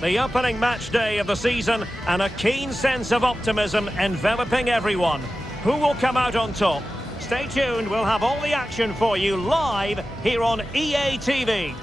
The opening match day of the season and a keen sense of optimism enveloping everyone. Who will come out on top? Stay tuned, we'll have all the action for you live here on EA TV.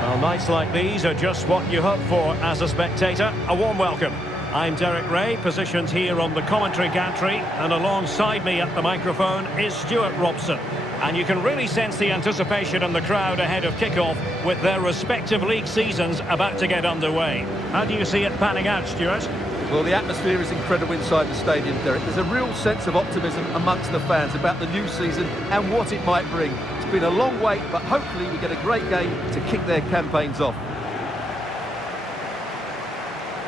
Well, nights like these are just what you hope for as a spectator. A warm welcome. I'm Derek Ray, positioned here on the commentary gantry, and alongside me at the microphone is Stuart Robson. And you can really sense the anticipation in the crowd ahead of kick-off with their respective league seasons about to get underway. How do you see it panning out, Stuart? Well, the atmosphere is incredible inside the stadium, Derek. There's a real sense of optimism amongst the fans about the new season and what it might bring. It's been a long wait, but hopefully we get a great game to kick their campaigns off.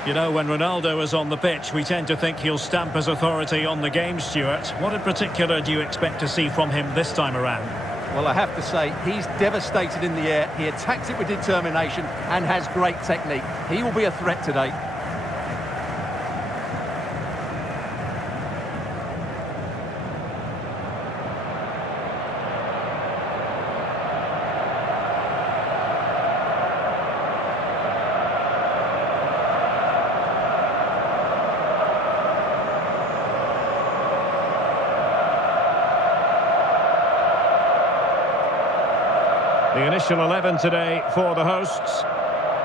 You know, when Ronaldo is on the pitch, we tend to think he'll stamp his authority on the game, Stuart. What in particular do you expect to see from him this time around? Well, I have to say, he's devastated in the air. He attacks it with determination and has great technique. He will be a threat today. The initial 11 today for the hosts.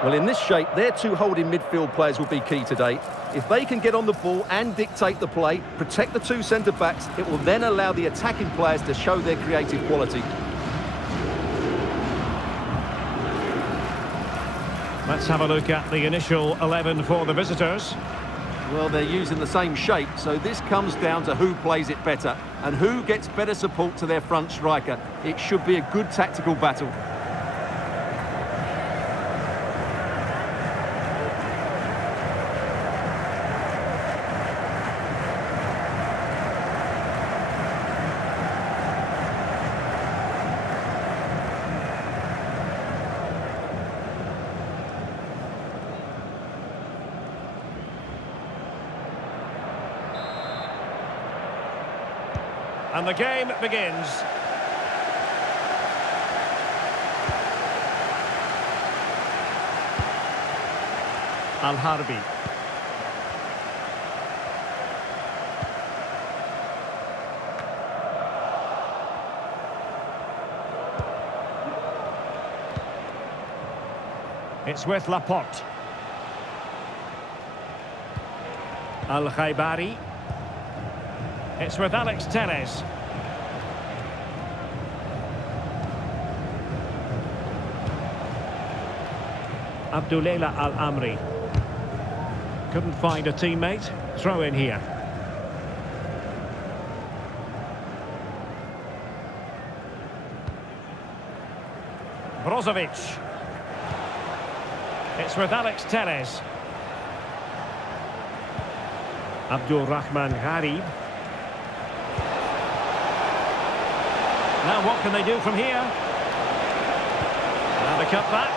Well, in this shape, their two holding midfield players will be key today. If they can get on the ball and dictate the play, protect the two centre-backs, it will then allow the attacking players to show their creative quality. Let's have a look at the initial 11 for the visitors. Well, they're using the same shape, so this comes down to who plays it better and who gets better support to their front striker. It should be a good tactical battle. And the game begins. Al-Harbi. It's with Laporte. Al-Khaibari. It's with Alex Telles. Abdullah Al-Amri. Couldn't find a teammate. Throw in here. Brozovic. It's with Alex Telles. Abdul Rahman Gharib. Now what can they do from here? Now the cut back.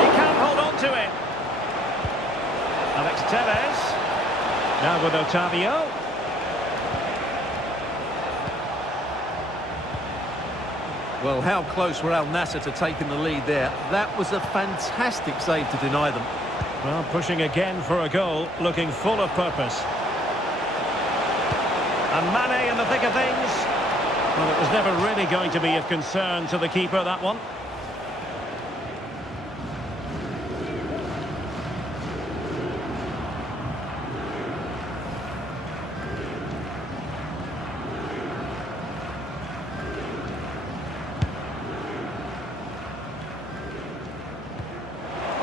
He can't hold on to it. Alex Telles. Now with Otavio. Well, how close were Al Nassr to taking the lead there? That was a fantastic save to deny them. Well, pushing again for a goal, looking full of purpose. And Mane in the thick of things. Well, it was never really going to be of concern to the keeper, that one.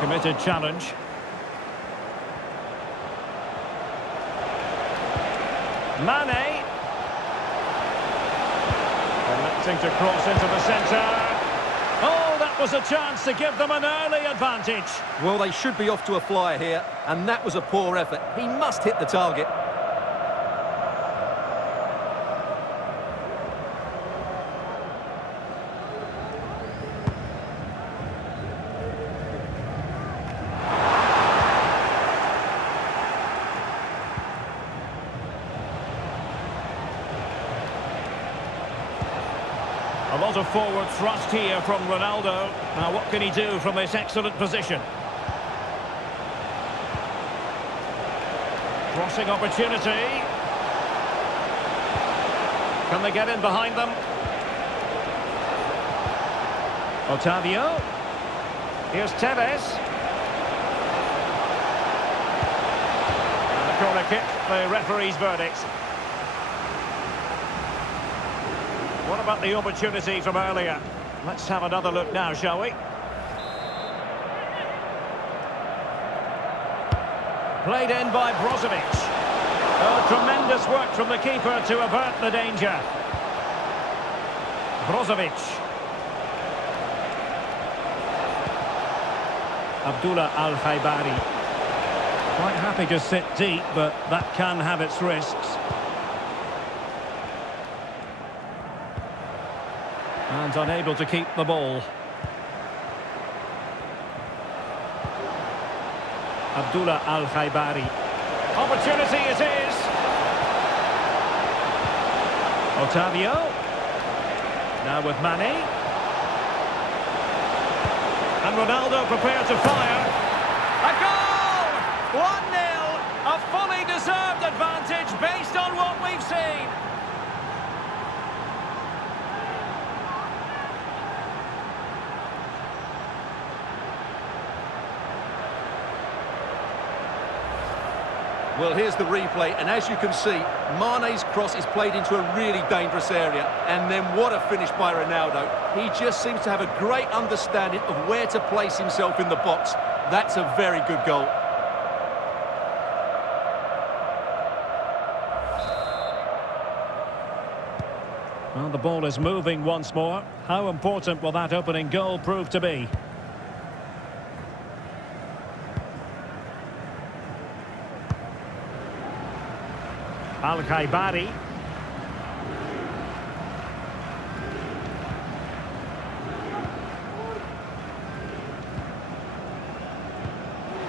Committed challenge. Mane. Electing to cross into the centre. Oh, that was a chance to give them an early advantage. Well, they should be off to a flyer here, and that was a poor effort. He must hit the target. A lot of forward thrust here from Ronaldo. Now what can he do from this excellent position? Crossing opportunity. Can they get in behind them? Otavio. Here's Tevez. And the corner kick, the referee's verdict. What about the opportunity from earlier? Let's have another look now, shall we? Played in by Brozovic. Oh, tremendous work from the keeper to avert the danger. Brozovic. Abdullah Al-Khaibari. Quite happy to sit deep, but that can have its risks. And unable to keep the ball. Abdullah Al-Khaibari. Opportunity it is. Otavio. Now with Mane. And Ronaldo prepared to fire. A goal! 1-0. A fully deserved advantage based on what we've seen. Well, here's the replay, and as you can see, Mane's cross is played into a really dangerous area, and then what a finish by Ronaldo. He just seems to have a great understanding of where to place himself in the box. That's a very good goal. Well, the ball is moving once more. How important will that opening goal prove to be? Al-Khaibari.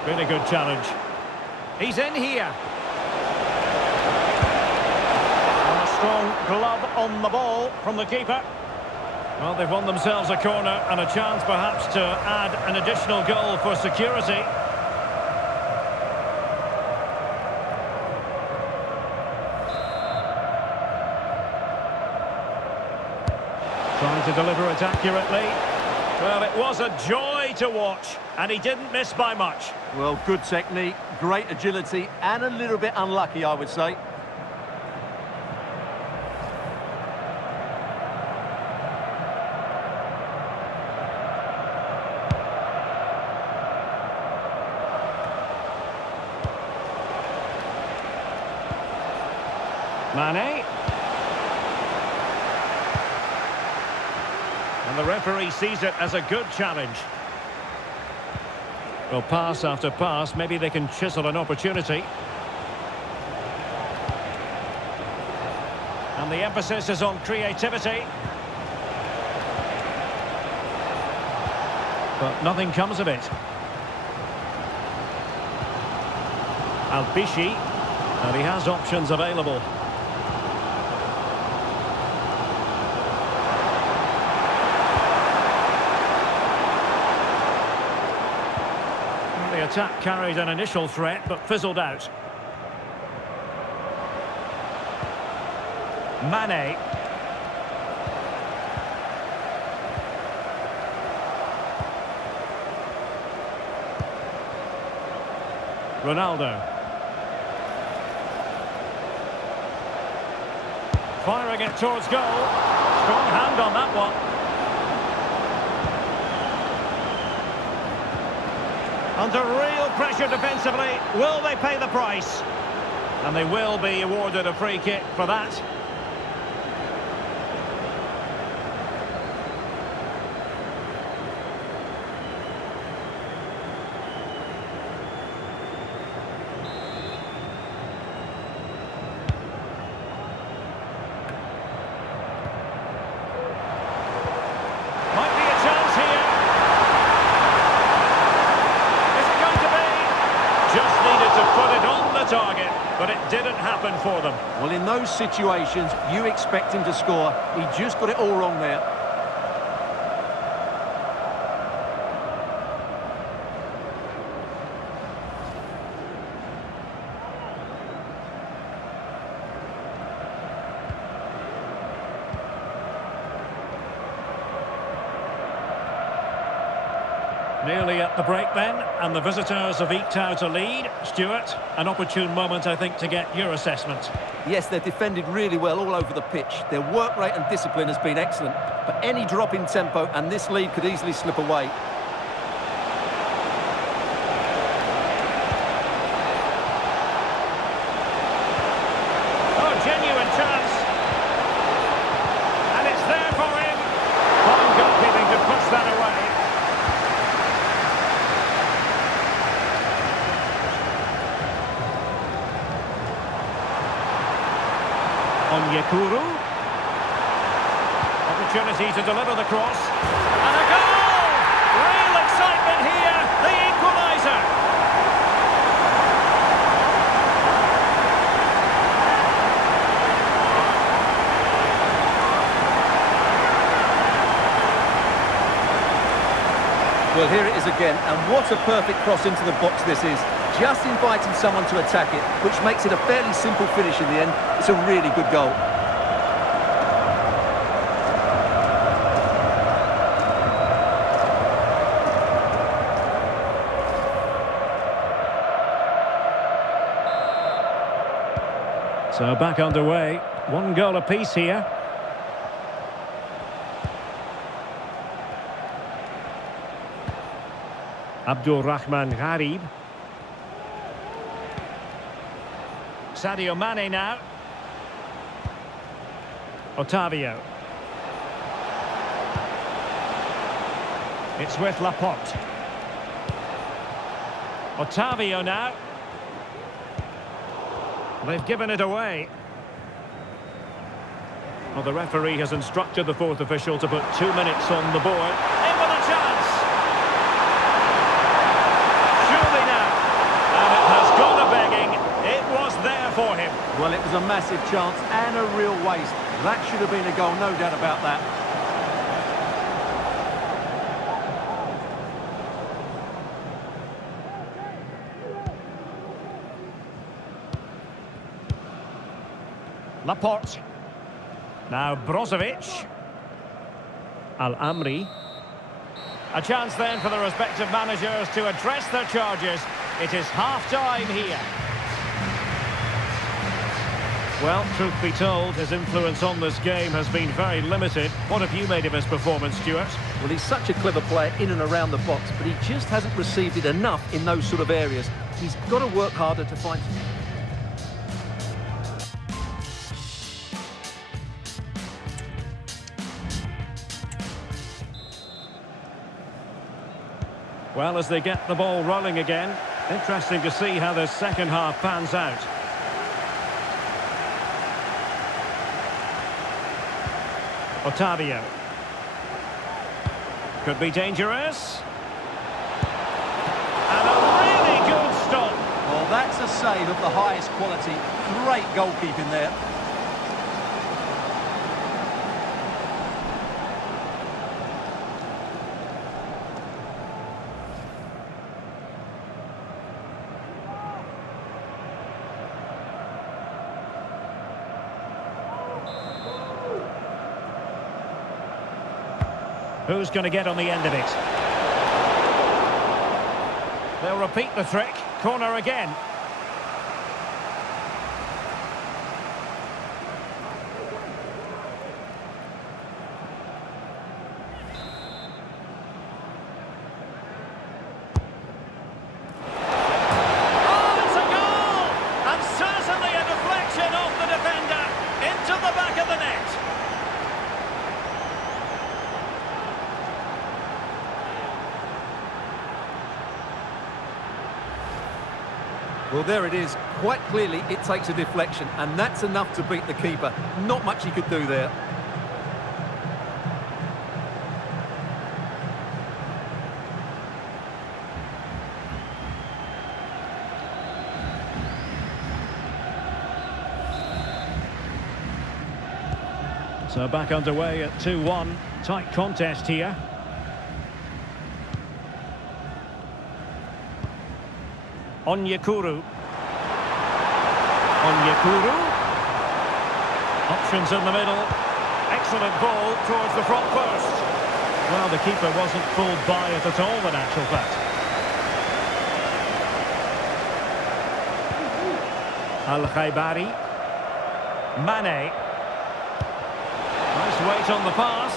Really good challenge. He's in here. And a strong glove on the ball from the keeper. Well, they've won themselves a corner and a chance perhaps to add an additional goal for security. Trying to deliver it accurately. Well, it was a joy to watch, and he didn't miss by much. Well, good technique, great agility, and a little bit unlucky, I would say. Mane. And the referee sees it as a good challenge. Well, pass after pass, maybe they can chisel an opportunity. And the emphasis is on creativity. But nothing comes of it. Al-Bishi, and he has options available. The attack carried an initial threat, but fizzled out. Mane. Ronaldo. Firing it towards goal. Strong hand on that one. Under real pressure defensively, will they pay the price? And they will be awarded a free kick for that. Might be a chance here. Just needed to put it on the target, but it didn't happen for them. Well, in those situations, you expect him to score. He just got it all wrong there. Nearly at the break then, and the visitors have eked out a lead. Stuart, an opportune moment, I think, to get your assessment. Yes, they've defended really well all over the pitch. Their work rate and discipline has been excellent. But any drop in tempo and this lead could easily slip away. Oh, genuine chance. And it's there for him. Fine goalkeeping to push that away. Onyekuru. Opportunity to deliver the cross. And a goal! Real excitement here. The equaliser. Well, here it is again, and what a perfect cross into the box this is. Just inviting someone to attack it, which makes it a fairly simple finish in the end. It's a really good goal. So back underway. 1 goal apiece here. Abdul Rahman Gharib. Sadio Mane now. Otavio. It's with Laporte. Otavio now. They've given it away. Well, the referee has instructed the fourth official to put 2 minutes on the board. In with a chance! Surely now. And it has gone a-begging. It was there for him. Well, it was a massive chance and a real waste. That should have been a goal, no doubt about that. Laporte. Now Brozovic. Al-Amri. A chance then for the respective managers to address their charges. It is half-time here. Well, truth be told, his influence on this game has been very limited. What have you made of his performance, Stuart? Well, he's such a clever player in and around the box, but he just hasn't received it enough in those sort of areas. He's got to work harder to find... Well, as they get the ball rolling again, interesting to see how the second half pans out. Otavio. Could be dangerous. And a really good stop. Well, that's a save of the highest quality. Great goalkeeping there. Who's going to get on the end of it? They'll repeat the trick. Corner again. Oh, it's a goal! And certainly a deflection off the defender into the back of the net. Well, there it is. Quite clearly, it takes a deflection, and that's enough to beat the keeper. Not much he could do there. So back underway at 2-1. Tight contest here. Onyekuru. Options in the middle. Excellent ball towards the front post. Well, the keeper wasn't fooled by it at all, in actual fact. Al-Khaibari. Mane. Nice weight on the pass.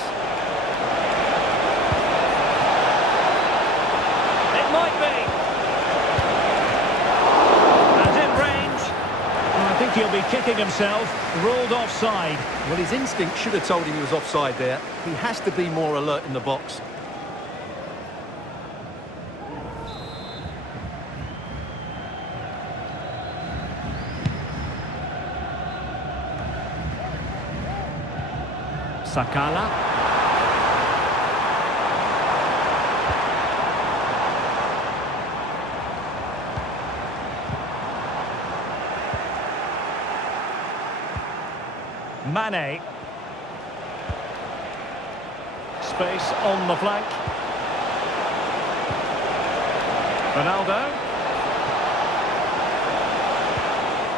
It might be. And in range. Well, I think he'll be kicking himself. Ruled offside. Well, his instinct should have told him he was offside there. He has to be more alert in the box. Sakala. Mane. Space on the flank. Ronaldo.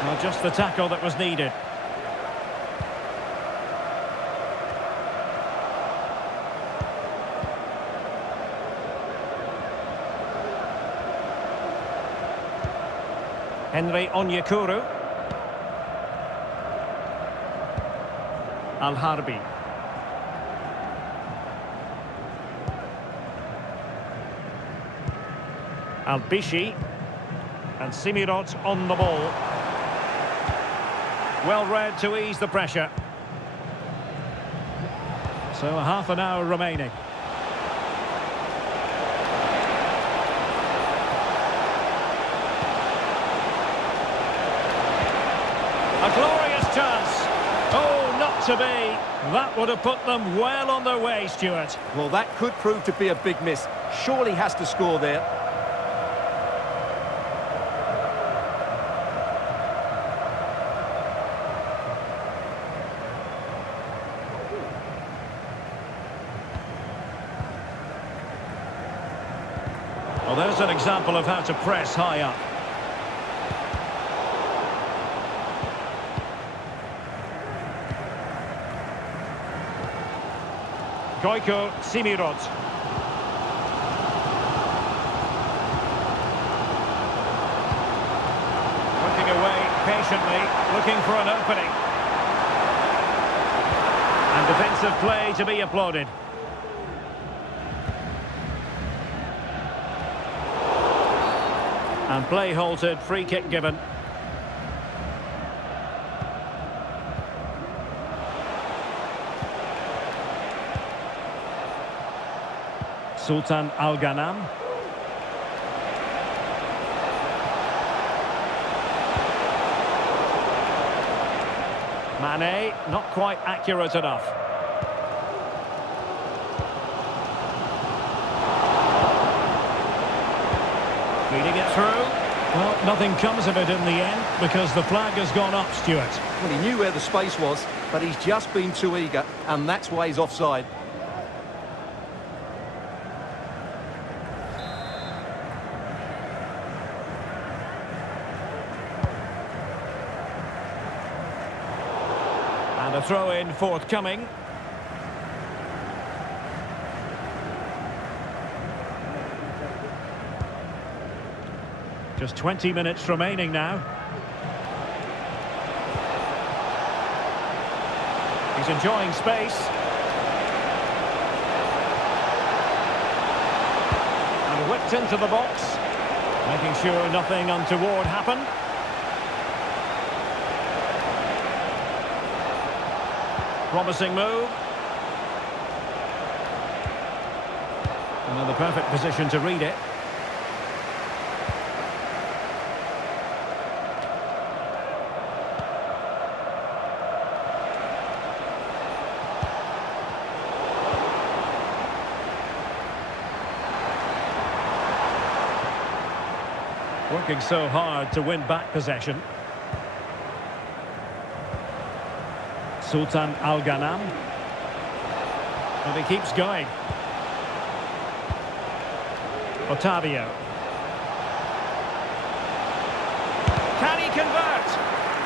Well, just the tackle that was needed. Henry Onyekuru. Al-Harbi. Al-Bishi. And Simirot on the ball. Well read to ease the pressure. So half an hour remaining. A glorious chance. Oh, not to be. That would have put them well on their way, Stuart. Well, that could prove to be a big miss. Surely has to score there. Well, there's an example of how to press high up. Goiko Simirot. Working away patiently, looking for an opening. And defensive play to be applauded. And play halted, free kick given. Sultan Al-Ghanam. Mane, not quite accurate enough. Feeding it through. Well, nothing comes of it in the end because the flag has gone up, Stuart. Well, he knew where the space was, but he's just been too eager, and that's why he's offside. And a throw-in forthcoming. Just 20 minutes remaining now. He's enjoying space. And whipped into the box, making sure nothing untoward happened. Promising move. And in the perfect position to read it. Working so hard to win back possession. Sultan Al-Ghanam. And he keeps going. Otavio. Can he convert?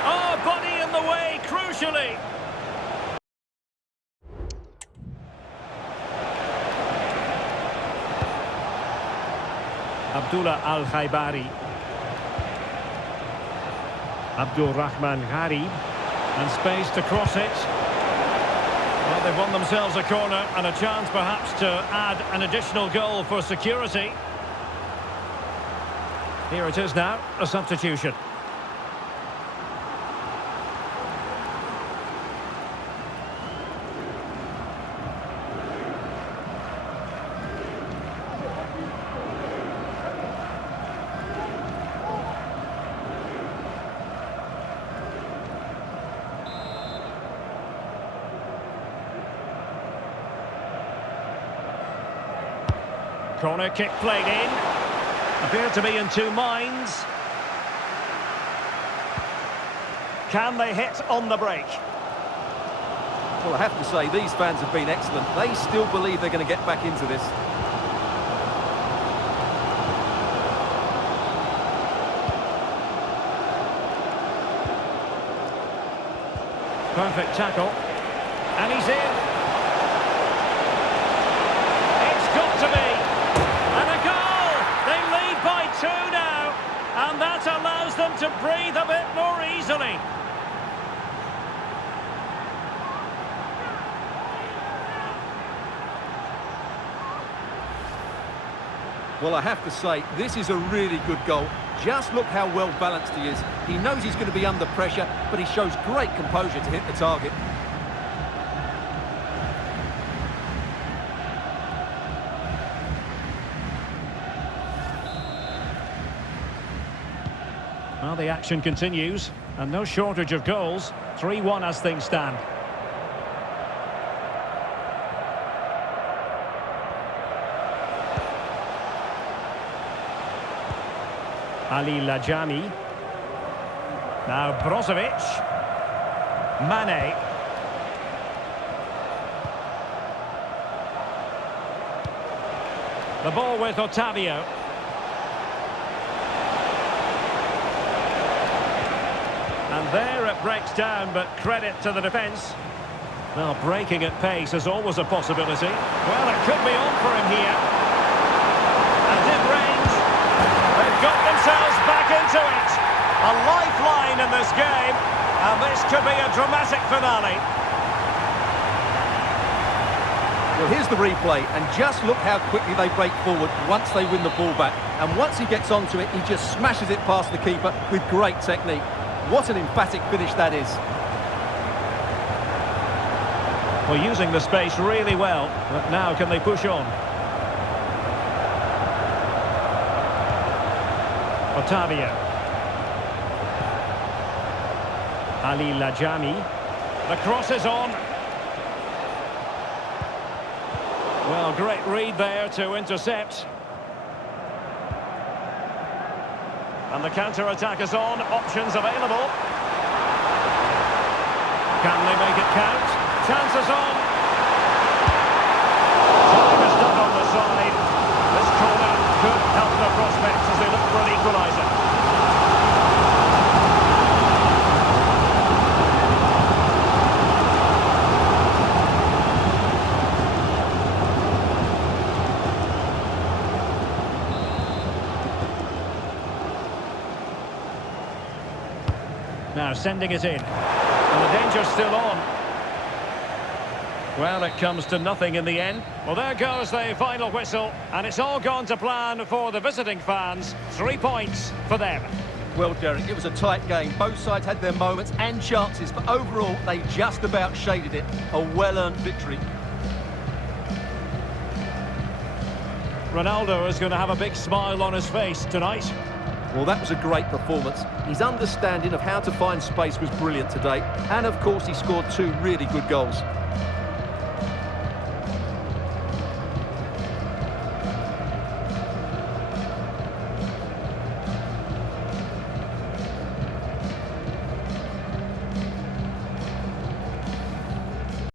Oh, body in the way, crucially. Abdullah Al-Khaibari. Abdul Rahman Gharib. And space to cross it. Well, they've won themselves a corner and a chance perhaps to add an additional goal for security. Here it is now, a substitution. Corner kick played in. Appeared to be in two minds. Can they hit on the break? Well, I have to say, these fans have been excellent. They still believe they're going to get back into this. Perfect tackle. And he's in. To be. And a goal! They lead by 2 now. And that allows them to breathe a bit more easily. Well, I have to say, this is a really good goal. Just look how well balanced he is. He knows he's going to be under pressure, but he shows great composure to hit the target. Well, the action continues, and no shortage of goals. 3-1 as things stand. Ali Lajami. Now Brozovic. Mane. The ball with Otavio. And there it breaks down, but credit to the defence. Well, breaking at pace is always a possibility. Well, it could be on for him here. And in range. They've got themselves back into it. A lifeline in this game. And this could be a dramatic finale. Well, here's the replay, and just look how quickly they break forward once they win the ball back. And once he gets onto it, he just smashes it past the keeper with great technique. What an emphatic finish that is. Well, using the space really well, but now can they push on? Otavio. Ali Lajami. The cross is on. Well, great read there to intercept. And the counter-attack is on. Options available. Can they make it count? Chances on. Time is done on the side. This corner could help their prospects as they look for an equaliser. Now sending it in. And the danger's still on. Well, it comes to nothing in the end. Well, there goes the final whistle. And it's all gone to plan for the visiting fans. 3 points for them. Well, Derek, it was a tight game. Both sides had their moments and chances, but overall, they just about shaded it. A well-earned victory. Ronaldo is going to have a big smile on his face tonight. Well, that was a great performance. His understanding of how to find space was brilliant today. And, of course, he scored 2 really good goals.